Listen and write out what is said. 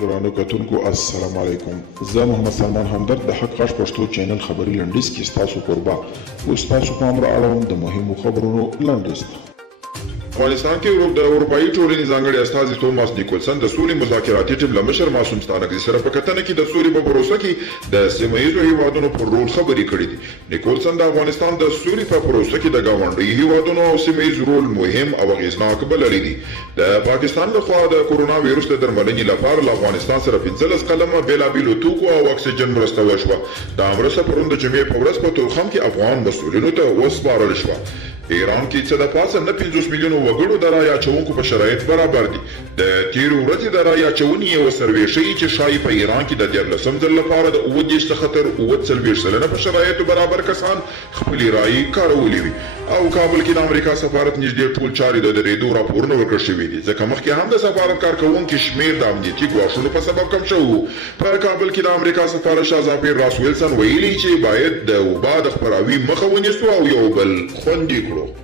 ګرانو کتونکو السلام علیکم. زه محمد سلمان همدرد د حق غږ پښتو چینل خبري لنډیز کې ستاسو کوربه اوس تاسو پام را اړوم د مهمو خبرونو لنډیز ته. افغانستان کې د اروپایي ټولنې ځانګړي استازي توماس نیکولسن د سولې مذاکراتي ټیم له مشر معصوم ستانکزي سره په کتنه کې د سولې په پروسه کې د سیمه ییزو هیوادونو پر رول خبرې کړې دي. نیکولسن د افغانستان د سولې په پروسه کې د ګاونډیو هیوادونو او سیمه ییز رول مهم او اغیزناک بللی دي. د پاکستان لخوا د کورونا ویروس د درملنې لپاره له افغانستان سره 15 قلمه بېلابېلو توکو او اکسیجن مرسته وشوه. دا مرسته پرون د جمعې په ورځ په تورخم کې افغان مسؤلینو ته وسپارل شوه. ایران کې څه د پاسه نه 50 میلیونو وګړو د رایې اچونکو په شرایط برابر دي. د تیرو ورځې د رایې اچونې یوه سروې ښیي چې ښایي په ایران کې د 14 ځل لپاره د 27 څخه تر 47 سلنه په شرایطو برابر کسان خپلې رایې کارولې وي. او کابل کې د امریکا سفارت نږدې ټول چارې د درېدو راپورونه ورکړل شوي دي، ځکه مخکې هم د سفارت کارکوونکو شمېر د امنیتي ګواښونو په سبب کم شوی و. په کابل کې د امریکا سفارت شاه ظفیر راس ویلسن ویلي چې باید د وبا د خپراوي مخه ونیسو او یو بل خوندي کړو.